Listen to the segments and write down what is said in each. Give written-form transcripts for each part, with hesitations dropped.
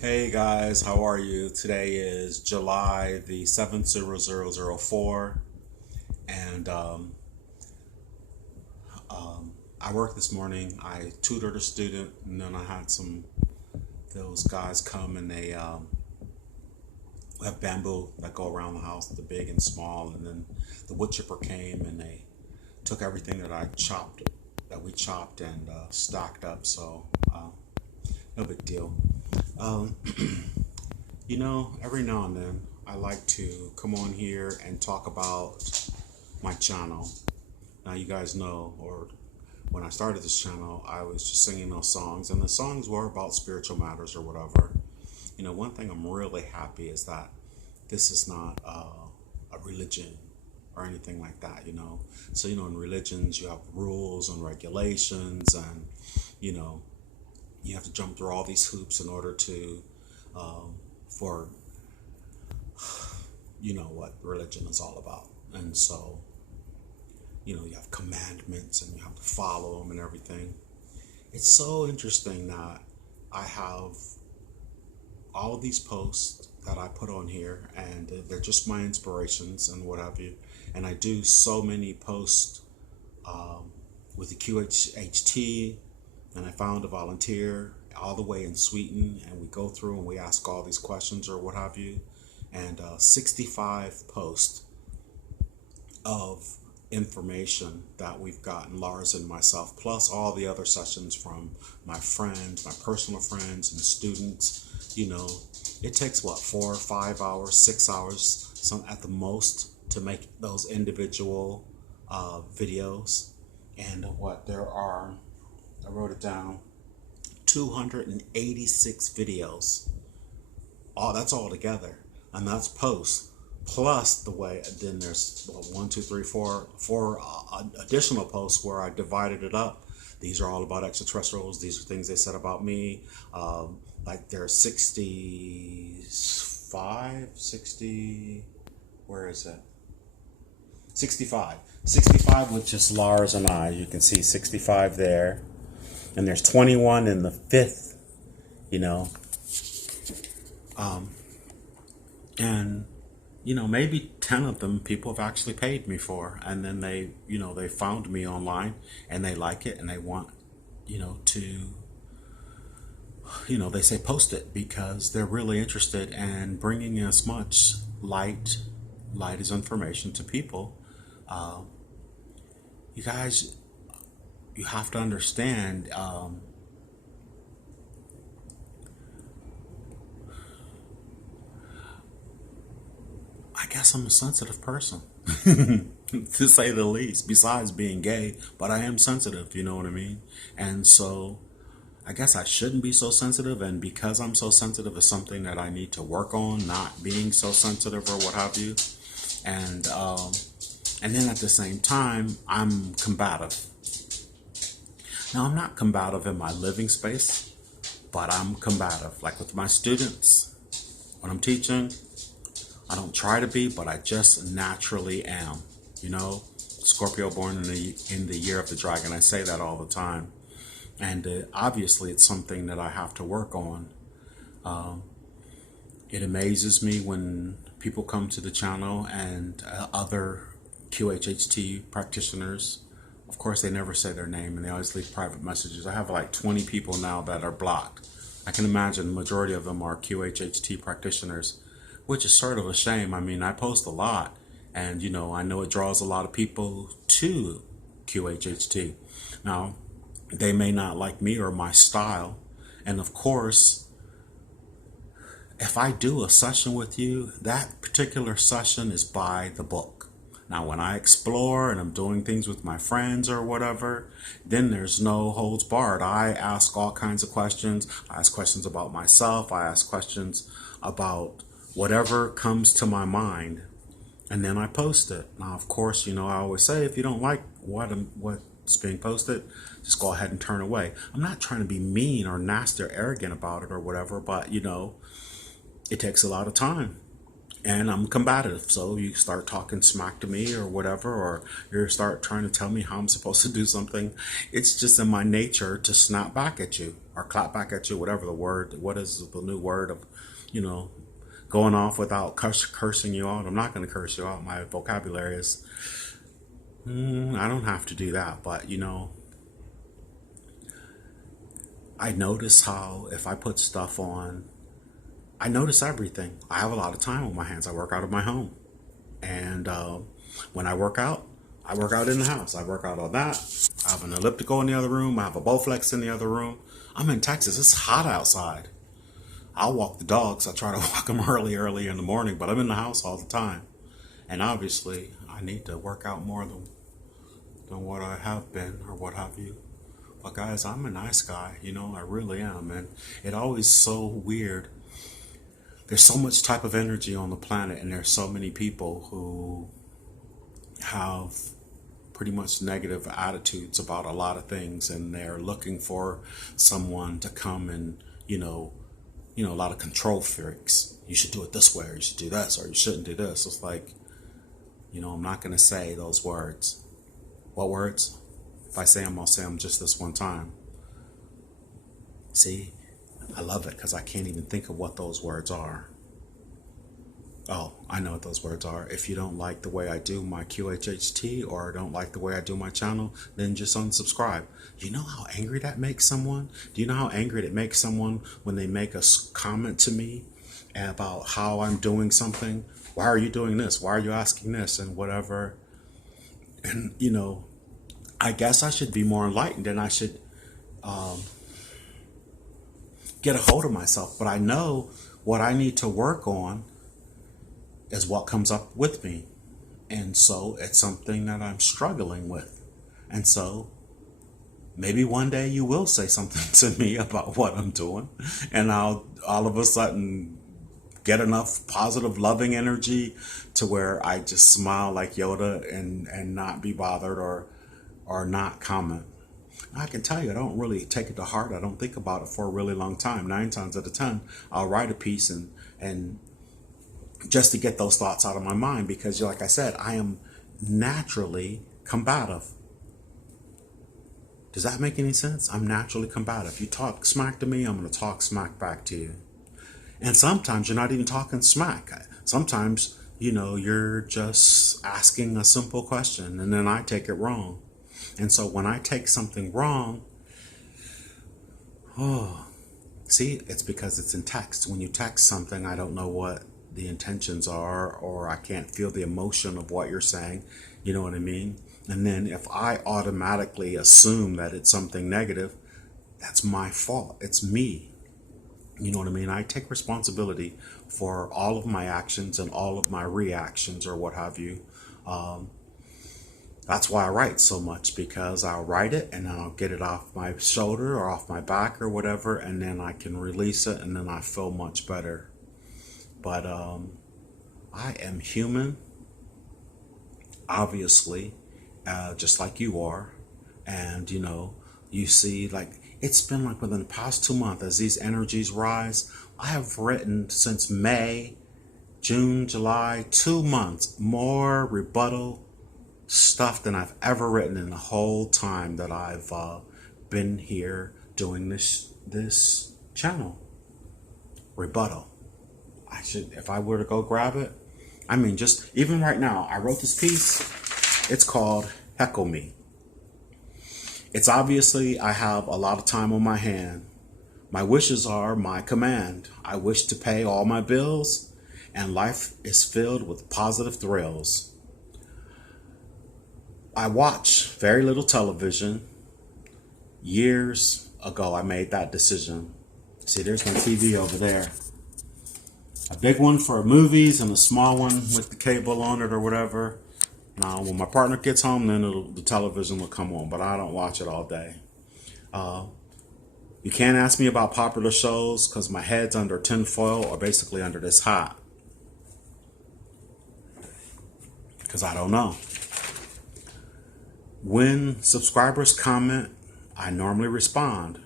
Hey guys, how are you? Today is July the 7th, 0004, and I worked this morning. I tutored a student, and then I had those guys come and they have bamboo that go around the house, the big and small, and then the wood chipper came and they took everything that we chopped and stacked up, so no big deal. Um, every now and then I like to come on here and talk about my channel. Now, you guys know, or when I started this channel, I was just singing those songs, and the songs were about spiritual matters or whatever. One thing I'm really happy is that this is not a religion or anything like that, So, in religions, you have rules and regulations, and, you know, you have to jump through all these hoops in order to, for what religion is all about. And so, you have commandments and you have to follow them and everything. It's so interesting that I have all of these posts that I put on here, and they're just my inspirations and what have you. And I do so many posts with the QHHT, and I found a volunteer all the way in Sweden, and we go through and we ask all these questions or what have you. And 65 posts of information that we've gotten, Lars and myself, plus all the other sessions from my friends, my personal friends and students. It takes what, 4 or 5 hours, 6 hours, some at the most, to make those individual videos. And I wrote it down, 286 videos. That's all together, and that's posts plus the way. Then there's one, two, three, four additional posts where I divided it up. These are all about extraterrestrials. These are things they said about me. Like there's 60. Where is it? 65 with just Lars and I. You can see 65 there, and there's 21 in the fifth. And maybe 10 of them people have actually paid me for, and then they found me online and they like it and they want to they say post it because they're really interested in bringing as much light as information to people. You guys, you have to understand, I guess I'm a sensitive person, to say the least, besides being gay, but I am sensitive, you know what I mean? And so I guess I shouldn't be so sensitive, and because I'm so sensitive is something that I need to work on, not being so sensitive or what have you. And then at the same time, I'm combative. Now, I'm not combative in my living space, but I'm combative. Like with my students, when I'm teaching, I don't try to be, but I just naturally am. Scorpio, born in the year of the dragon. I say that all the time. And obviously, it's something that I have to work on. It amazes me when people come to the channel and other QHHT practitioners. Of course, they never say their name, and they always leave private messages. I have like 20 people now that are blocked. I can imagine the majority of them are QHHT practitioners, which is sort of a shame. I mean, I post a lot, and I know it draws a lot of people to QHHT. Now, they may not like me or my style, and of course, if I do a session with you, that particular session is by the book. Now, when I explore and I'm doing things with my friends or whatever, then there's no holds barred. I ask all kinds of questions. I ask questions about myself. I ask questions about whatever comes to my mind, and then I post it. Now, of course, I always say, if you don't like what's being posted, just go ahead and turn away. I'm not trying to be mean or nasty or arrogant about it or whatever, but it takes a lot of time, and I'm combative. So you start talking smack to me or whatever, or you start trying to tell me how I'm supposed to do something. It's just in my nature to snap back at you, or clap back at you, whatever the word, what is the new word of, you know, going off without cursing you out. I'm not going to curse you out. My vocabulary is, I don't have to do that. But, you know, I notice how if I put stuff on, I notice everything. I have a lot of time on my hands. I work out of my home. And when I work out in the house. I work out on that. I have an elliptical in the other room. I have a Bowflex in the other room. I'm in Texas. It's hot outside. I'll walk the dogs. I try to walk them early in the morning, but I'm in the house all the time. And obviously, I need to work out more than what I have been or what have you. But guys, I'm a nice guy. You know, I really am. And it always so weird. There's so much type of energy on the planet, and there's so many people who have pretty much negative attitudes about a lot of things, and they're looking for someone to come and, a lot of control freaks. You should do it this way, or you should do this, or you shouldn't do this. It's like, I'm not going to say those words. What words? If I say them, I'll say them just this one time. See, I love it because I can't even think of what those words are. Oh, I know what those words are. If you don't like the way I do my QHHT or don't like the way I do my channel, then just unsubscribe. Do you know how angry that makes someone? Do you know how angry it makes someone when they make a comment to me about how I'm doing something? Why are you doing this? Why are you asking this? And whatever. And, I guess I should be more enlightened, and I should get a hold of myself. But I know what I need to work on is what comes up with me. And so it's something that I'm struggling with. And so maybe one day you will say something to me about what I'm doing, and I'll all of a sudden get enough positive, loving energy to where I just smile like Yoda and not be bothered or not comment. I can tell you, I don't really take it to heart. I don't think about it for a really long time. 9 times out of 10, I'll write a piece and just to get those thoughts out of my mind, because like I said, I am naturally combative. Does that make any sense? I'm naturally combative. You talk smack to me, I'm going to talk smack back to you. And sometimes you're not even talking smack. Sometimes, you're just asking a simple question, and then I take it wrong. And so when I take something wrong, see, it's because it's in text. When you text something, I don't know what the intentions are, or I can't feel the emotion of what you're saying. You know what I mean? And then if I automatically assume that it's something negative, that's my fault. It's me. You know what I mean? I take responsibility for all of my actions and all of my reactions or what have you. That's why I write so much, because I'll write it and then I'll get it off my shoulder or off my back or whatever, and then I can release it, and then I feel much better. But I am human, obviously, just like you are. And, you see, like, it's been like within the past 2 months, as these energies rise, I have written since May, June, July, 2 months, more rebuttal stuff than I've ever written in the whole time that I've been here doing this channel. Rebuttal. I should, if I were to go grab it, just even right now, I wrote this piece. It's called Heckle Me. It's obviously, I have a lot of time on my hand. My wishes are my command. I wish to pay all my bills, and life is filled with positive thrills. I watch very little television. Years ago, I made that decision. See, there's my TV over there. A big one for movies and a small one with the cable on it or whatever. Now, when my partner gets home, then the television will come on, but I don't watch it all day. You can't ask me about popular shows because my head's under tinfoil, or basically under this hat, because I don't know. When subscribers comment, I normally respond.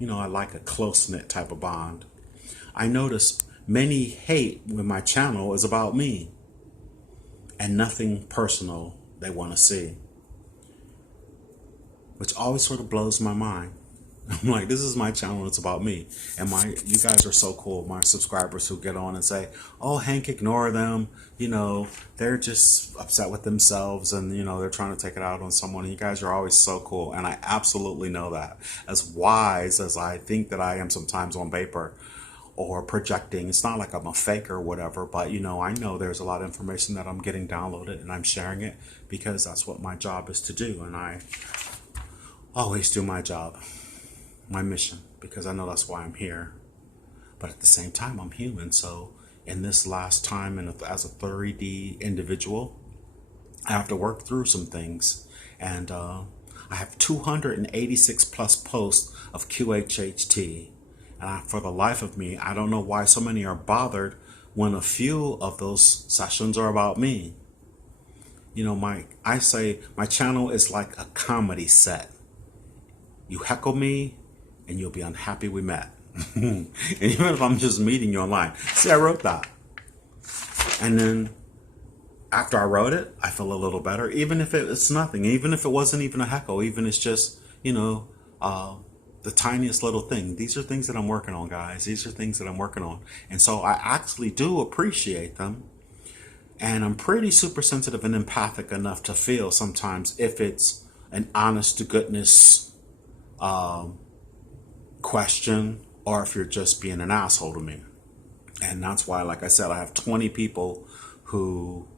I like a close-knit type of bond. I notice many hate when my channel is about me and nothing personal they want to see, which always sort of blows my mind. I'm like, this is my channel. It's about me. And you guys are so cool. My subscribers who get on and say, oh, Hank, ignore them. You know, they're just upset with themselves and, you know, they're trying to take it out on someone. And you guys are always so cool. And I absolutely know that. As wise as I think that I am sometimes on paper or projecting, it's not like I'm a fake or whatever, but, you know, I know there's a lot of information that I'm getting downloaded and I'm sharing it because that's what my job is to do. And I always do my job, my mission, because I know that's why I'm here. But at the same time, I'm human. So in this last time, and as a 3D individual, I have to work through some things. And I have 286 plus posts of QHHT. And for the life of me, I don't know why so many are bothered when a few of those sessions are about me. You know, I say my channel is like a comedy set. You heckle me, and you'll be unhappy we met. And even if I'm just meeting you online. See, I wrote that. And then after I wrote it, I feel a little better. Even if it's nothing, even if it wasn't even a heckle, even if it's just, you know, the tiniest little thing. These are things that I'm working on, guys. These are things that I'm working on. And so I actually do appreciate them. And I'm pretty super sensitive and empathic enough to feel sometimes if it's an honest to goodness question or if you're just being an asshole to me. And that's why, like I said, I have 20 people who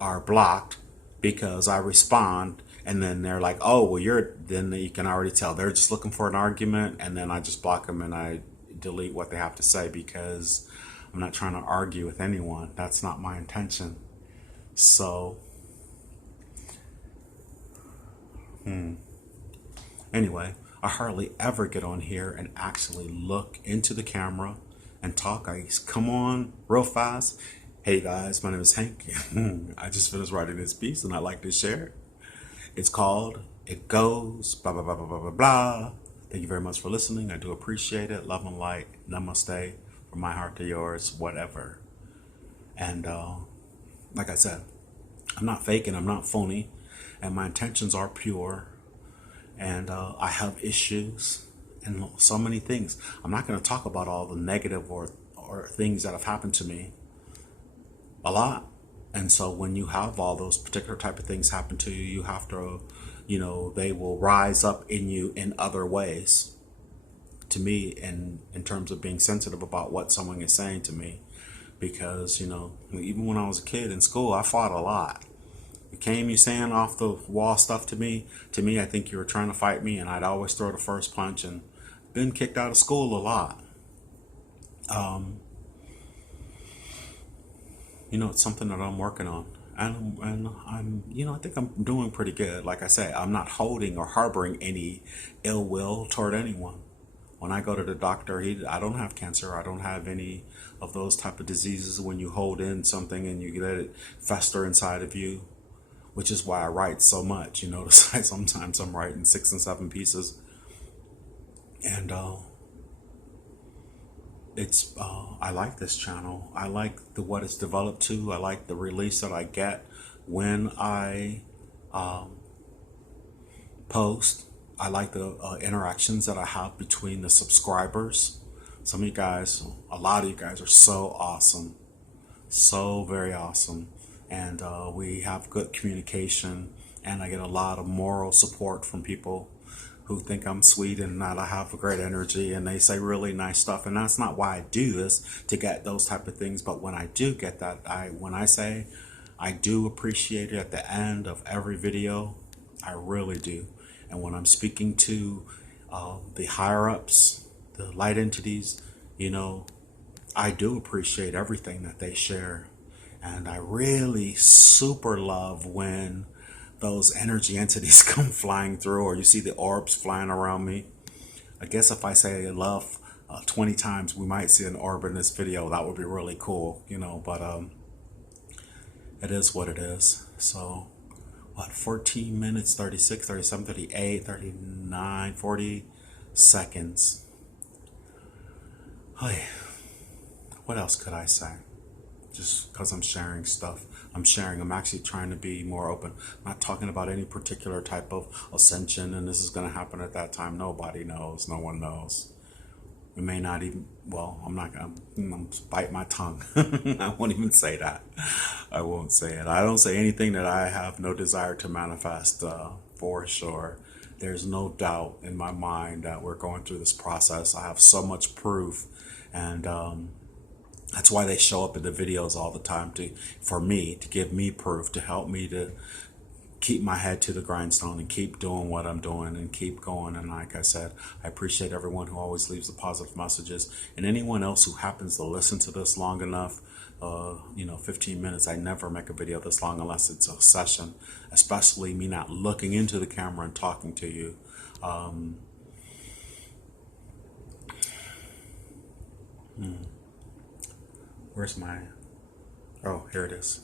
are blocked because I respond and then they're like, oh, well, then you can already tell they're just looking for an argument. And then I just block them and I delete what they have to say because I'm not trying to argue with anyone. That's not my intention. So, anyway, I hardly ever get on here and actually look into the camera and talk. I come on real fast. Hey guys, my name is Hank. I just finished writing this piece and I'd like to share it. It's called It Goes, blah, blah, blah, blah, blah, blah, blah. Thank you very much for listening. I do appreciate it. Love and light. Namaste. From my heart to yours, whatever. And like I said, I'm not faking. I'm not phony. And my intentions are pure. And I have issues and so many things. I'm not going to talk about all the negative or things that have happened to me. A lot. And so when you have all those particular type of things happen to you, you have to, you know, they will rise up in you in other ways. To me, in terms of being sensitive about what someone is saying to me. Because, you know, even when I was a kid in school, I fought a lot. You saying off the wall stuff to me, I think you were trying to fight me, and I'd always throw the first punch and been kicked out of school a lot. You know, it's something that I'm working on, and I'm, you know, I think I'm doing pretty good. Like I say, I'm not holding or harboring any ill will toward anyone. When I go to the doctor, I don't have cancer. I don't have any of those type of diseases. When you hold in something and you let it fester inside of you, which is why I write so much. You notice sometimes I'm writing 6 and 7 pieces, and I like this channel. I like what it's developed to. I like the release that I get when I post. I like the interactions that I have between the subscribers. Some of you guys, a lot of you guys are so awesome, so very awesome. And we have good communication, and I get a lot of moral support from people who think I'm sweet and that I have a great energy, and they say really nice stuff. And that's not why I do this, to get those type of things. But when I do get that, when I say I do appreciate it at the end of every video, I really do. And when I'm speaking to the higher ups, the light entities, you know, I do appreciate everything that they share. And I really super love when those energy entities come flying through, or you see the orbs flying around me. I guess if I say love 20 times, we might see an orb in this video. That would be really cool, you know, but it is what it is. So, what, 14 minutes, 36, 37, 38, 39, 40 seconds. Hey, what else could I say? just because I'm sharing stuff. I'm actually trying to be more open. I'm not talking about any particular type of ascension and this is going to happen at that time. Nobody knows. No one knows. We may not even, well, I'm not going to bite my tongue. I won't even say that. I won't say it. I don't say anything that I have no desire to manifest, for sure. There's no doubt in my mind that we're going through this process. I have so much proof, and that's why they show up in the videos all the time, for me, to give me proof, to help me to keep my head to the grindstone and keep doing what I'm doing and keep going. And like I said, I appreciate everyone who always leaves the positive messages, and anyone else who happens to listen to this long enough. 15 minutes. I never make a video this long unless it's a session, especially me not looking into the camera and talking to you. Where's my, oh, here it is.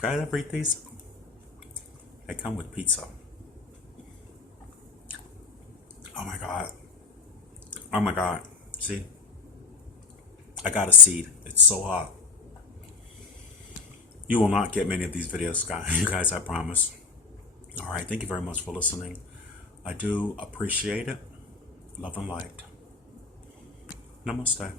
Gotta eat these? They come with pizza. Oh my God. Oh my God. See? I got a seed. It's so hot. You will not get many of these videos, you guys, I promise. All right. Thank you very much for listening. I do appreciate it. Love and light. Namaste.